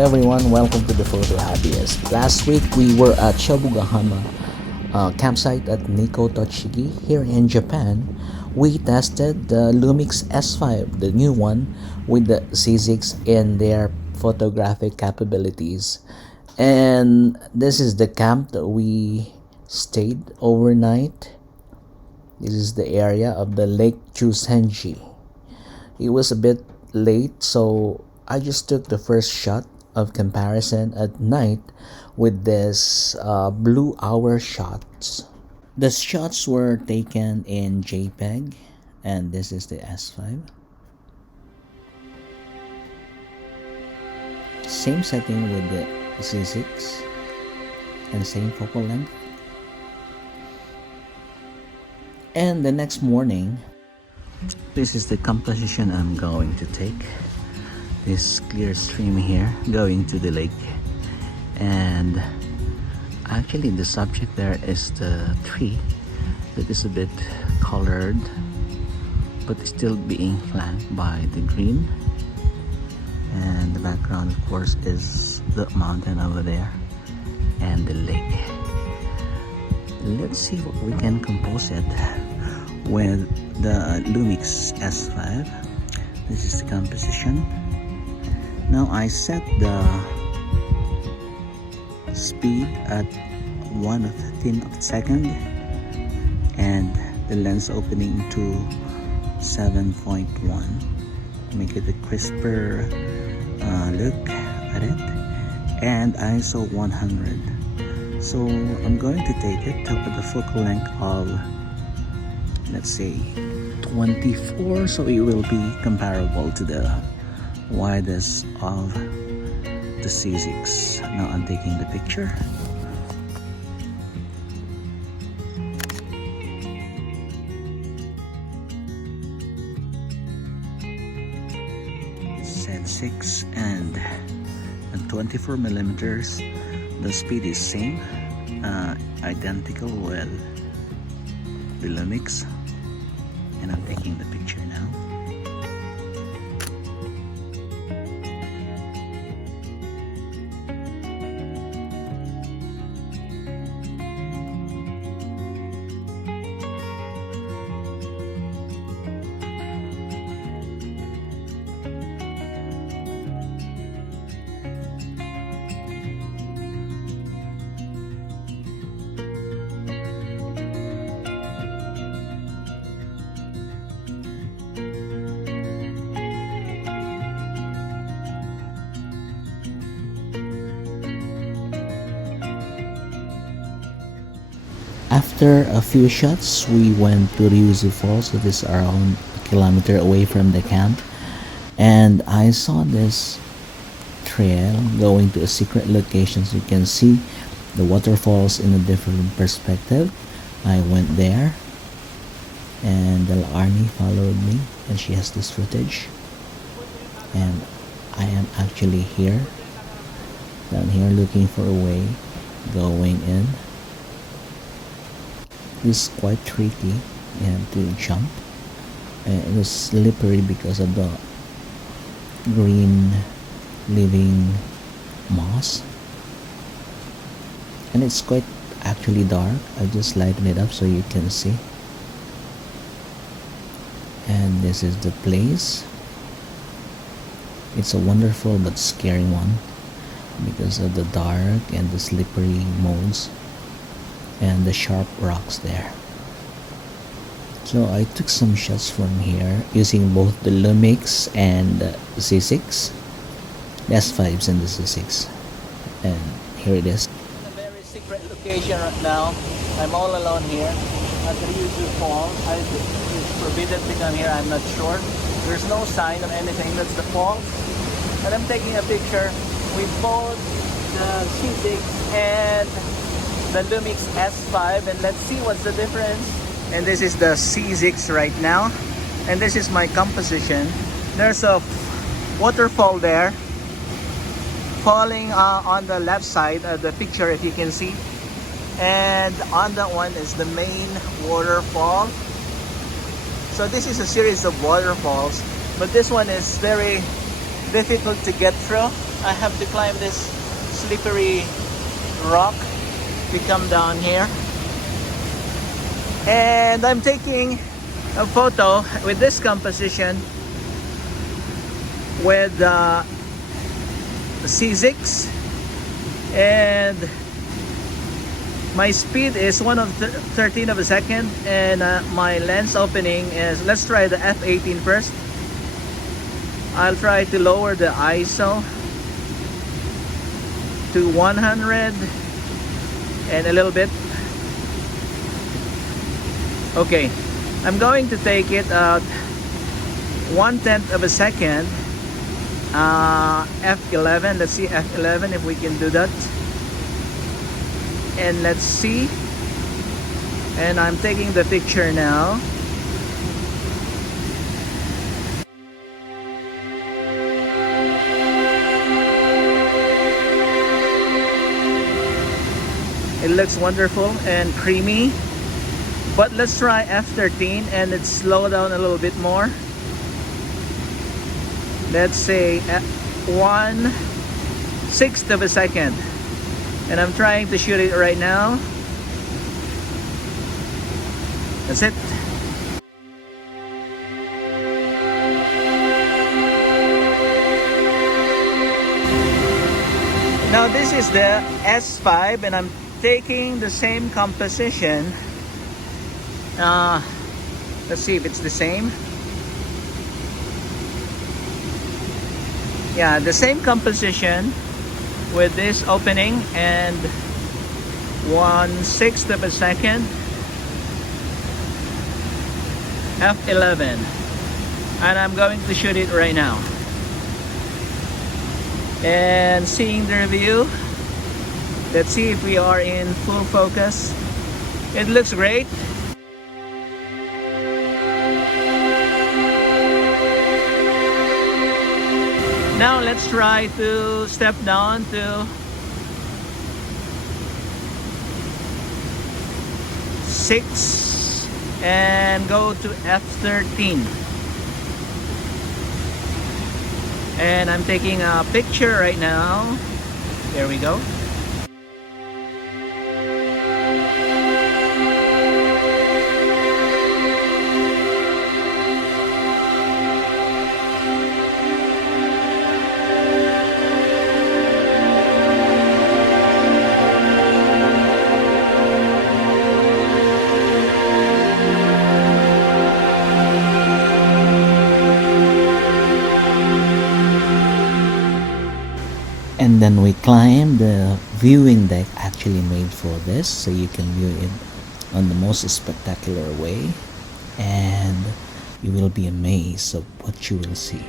everyone, welcome to the Photo Hobbyist. Last week we were at Shobugahama campsite at Nikko Tochigi here in Japan. We tested the Lumix S5, the new one with the Z6 in their photographic capabilities. And this is the camp that we stayed overnight. This is the area of the Lake Chusenji. It was a bit late, so I just took the first shot of comparison at night with this blue hour shots. The shots were taken in JPEG, and this is the S5. Same setting with the Z6 and same focal length. And the next morning, this is the composition I'm going to take. This clear stream here going to the lake, and actually the subject there is the tree that is a bit colored but still being flanked by the green, and the background of course is the mountain over there and the lake. Let's see what we can compose it with the Lumix S5. This is the composition. Now I set the speed at 1/15 of a second and the lens opening to 7.1. Make it a crisper look at it, and ISO 100. So I'm going to take it up at the focal length of, let's say, 24, so it will be comparable to the widest of the Z6. Now I'm taking the picture. Z6 and at 24 millimeters, the speed is same, identical with the Lumix, and I'm taking the picture now. After a few shots, we went to Ryuzu Falls, that is around a kilometer away from the camp, and I saw this trail going to a secret location, so you can see the waterfalls in a different perspective. I went there, and the Arnie followed me, and she has this footage, and I am actually here, down here, looking for a way going in. It's quite tricky. You have to jump, and it was slippery because of the green living moss, and it's quite actually dark. I just lighten it up so you can see. And this is the place. It's a wonderful but scary one because of the dark and the slippery modes and the sharp rocks there. So I took some shots from here using both the Lumix and the Z6, the S5s and the Z6, and here it is. In a very secret location right now. I'm all alone here at the Ryuzu Falls. I think it's forbidden to come here, I'm not sure. There's no sign of anything, that's the falls. And I'm taking a picture with both the Z6 and the Lumix S5, and let's see what's the difference. And this is the Z6 right now, and this is my composition. There's a waterfall there falling on the left side of the picture, if you can see, and on that one is the main waterfall. So this is a series of waterfalls, but this one is very difficult to get through I have to climb this slippery rock to come down here. And I'm taking a photo with this composition with the C6, and my speed is 1 of 13 of a second, and my lens opening is, let's try the f18 first. I'll try to lower the ISO to 100 and a little bit. Okay, I'm going to take it at 1/10 of a second. F11, let's see F11 if we can do that. And let's see. And I'm taking the picture now. It looks wonderful and creamy. But let's try F13 and let's slow down a little bit more. Let's say at 1/6 of a second. And I'm trying to shoot it right now. That's it. Now this is the S5 and I'm taking the same composition. Let's see if it's the same. Yeah, the same composition with this opening and 1/6 of a second. F11, and I'm going to shoot it right now. And seeing the review, let's see if we are in full focus. It looks great. Now let's try to step down to 6 and go to F13. And I'm taking a picture right now. There we go. And then we climb the viewing deck actually made for this, so you can view it on the most spectacular way, and you will be amazed of what you will see.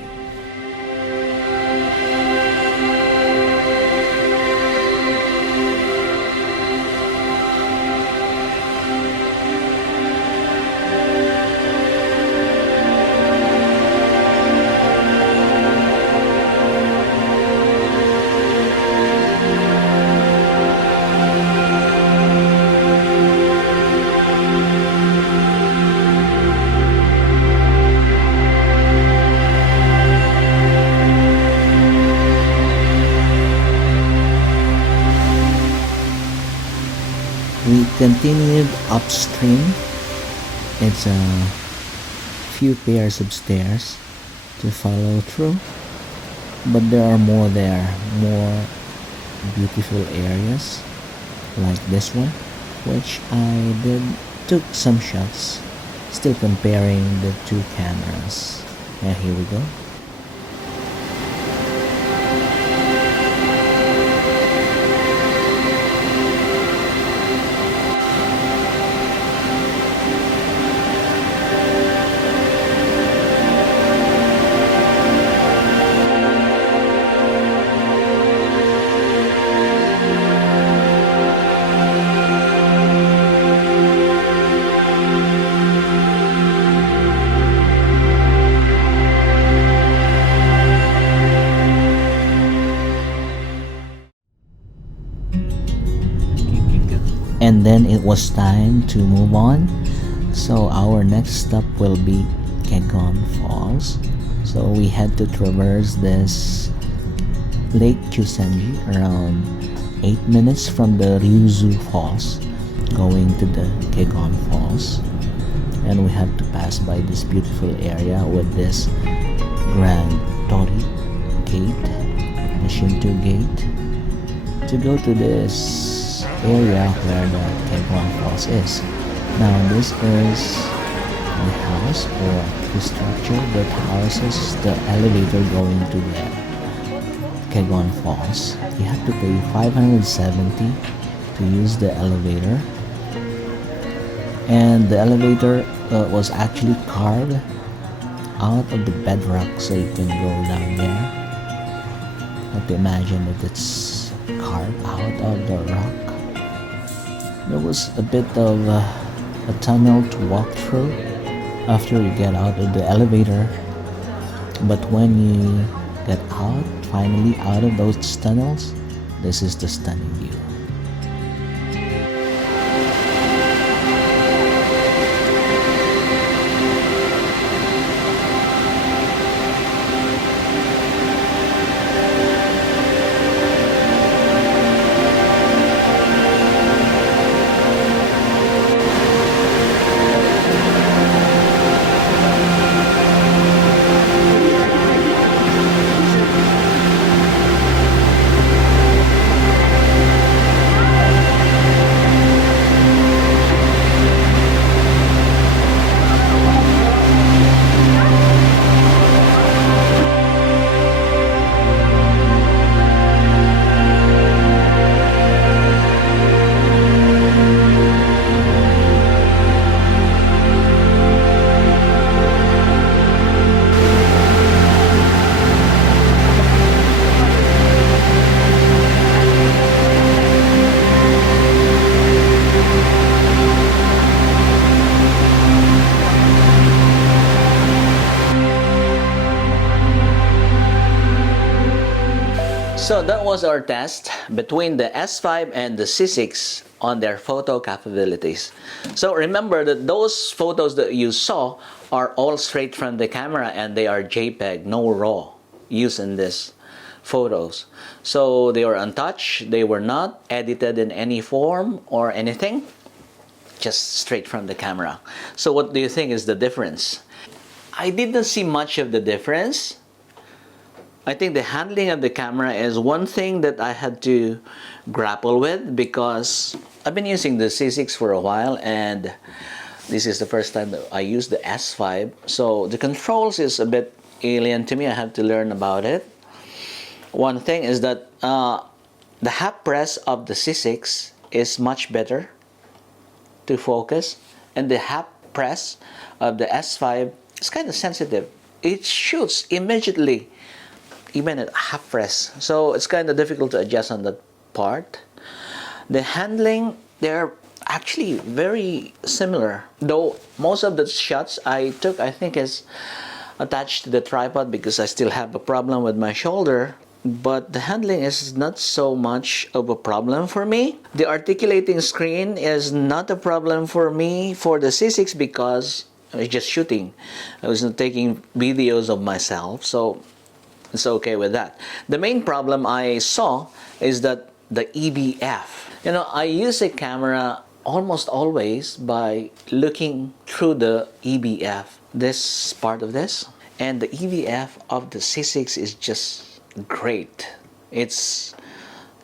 We continued upstream. It's a few pairs of stairs to follow through, but there are more there, more beautiful areas like this one, which I took some shots, still comparing the two cameras. Yeah, here we go. And then it was time to move on, so our next stop will be Kegon Falls. So we had to traverse this Lake Chusenji, around 8 minutes from the Ryuzu Falls, going to the Kegon Falls. And we have to pass by this beautiful area with this Grand Tori gate, the Shinto gate, to go to this area where the Kegon Falls is. Now this is the house or the structure that houses the elevator going to the Kegon Falls. You have to pay 570 to use the elevator, and the elevator was actually carved out of the bedrock, so you can go down there. You have to imagine that it's carved out of the rock. There was a bit of a tunnel to walk through after you get out of the elevator, but when you get out, finally out of those tunnels, this is the stunning view. So that was our test between the S5 and the C6 on their photo capabilities. So remember that those photos that you saw are all straight from the camera, and they are JPEG, no RAW used in this photos. So they were untouched, they were not edited in any form or anything, just straight from the camera. So what do you think is the difference? I didn't see much of the difference. I think the handling of the camera is one thing that I had to grapple with, because I've been using the C6 for a while, and this is the first time that I use the S5. So the controls is a bit alien to me. I have to learn about it. One thing is that the half press of the C6 is much better to focus, and the half press of the S5 is kind of sensitive. It shoots immediately, even at half press. So it's kind of difficult to adjust on that part. The handling, they're actually very similar, though most of the shots I took, I think, is attached to the tripod because I still have a problem with my shoulder. But the handling is not so much of a problem for me. The articulating screen is not a problem for me for the C6 because I was just shooting. I was not taking videos of myself, so it's okay with that. The main problem I saw is that the EVF. You know, I use a camera almost always by looking through the EVF, this part of this, and the EVF of the C6 is just great. It's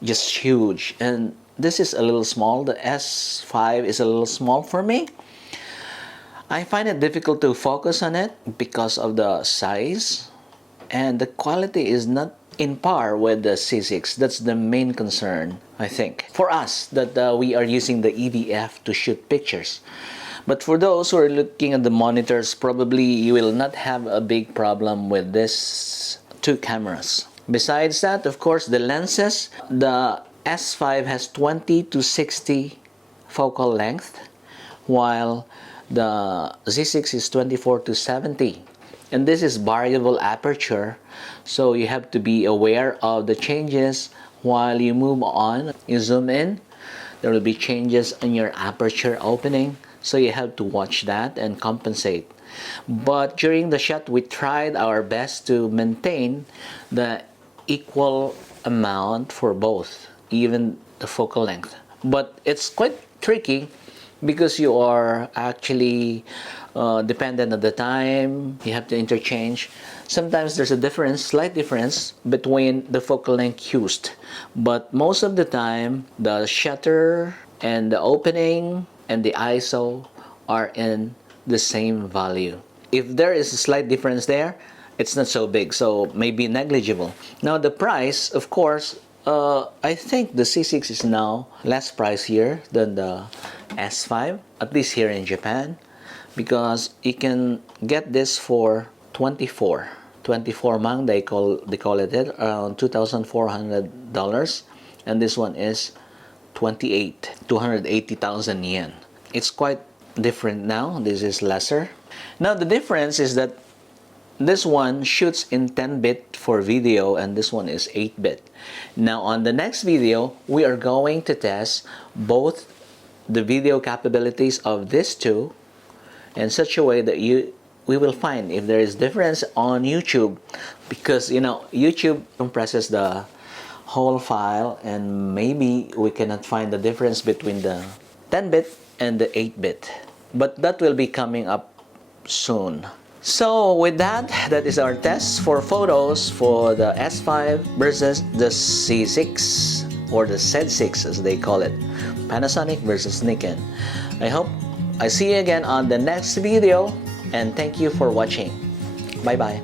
just huge, and this is a little small. The S5 is a little small for me. I find it difficult to focus on it because of the size, and the quality is not in par with the C6. That's the main concern, I think, for us, that we are using the EVF to shoot pictures. But for those who are looking at the monitors, probably you will not have a big problem with this two cameras. Besides that, of course, the lenses, the S5 has 20 to 60 focal length, while the Z6 is 24 to 70. And this is variable aperture, so you have to be aware of the changes while you move on. You zoom in, there will be changes in your aperture opening, so you have to watch that and compensate. But during the shot, we tried our best to maintain the equal amount for both, even the focal length. But it's quite tricky because you are actually dependent on the time. You have to interchange. Sometimes there's a difference, slight difference between the focal length used, but most of the time the shutter and the opening and the ISO are in the same value. If there is a slight difference there, it's not so big, so maybe negligible. Now the price, of course, I think the C6 is now less pricier than the S5, at least here in Japan, because you can get this for 24 mang, they call it around $2,400, and this one is 280,000 yen. It's quite different now. This is lesser. Now the difference is that this one shoots in 10-bit for video and this one is 8-bit. Now on the next video, we are going to test both the video capabilities of these two in such a way that we will find if there is difference on YouTube, because you know YouTube compresses the whole file and maybe we cannot find the difference between the 10-bit and the 8-bit, but that will be coming up soon. So with that is our test for photos for the S5 versus the C6, or the Z6 as they call it, Panasonic versus Nikon. I hope I see you again on the next video, and thank you for watching. Bye bye.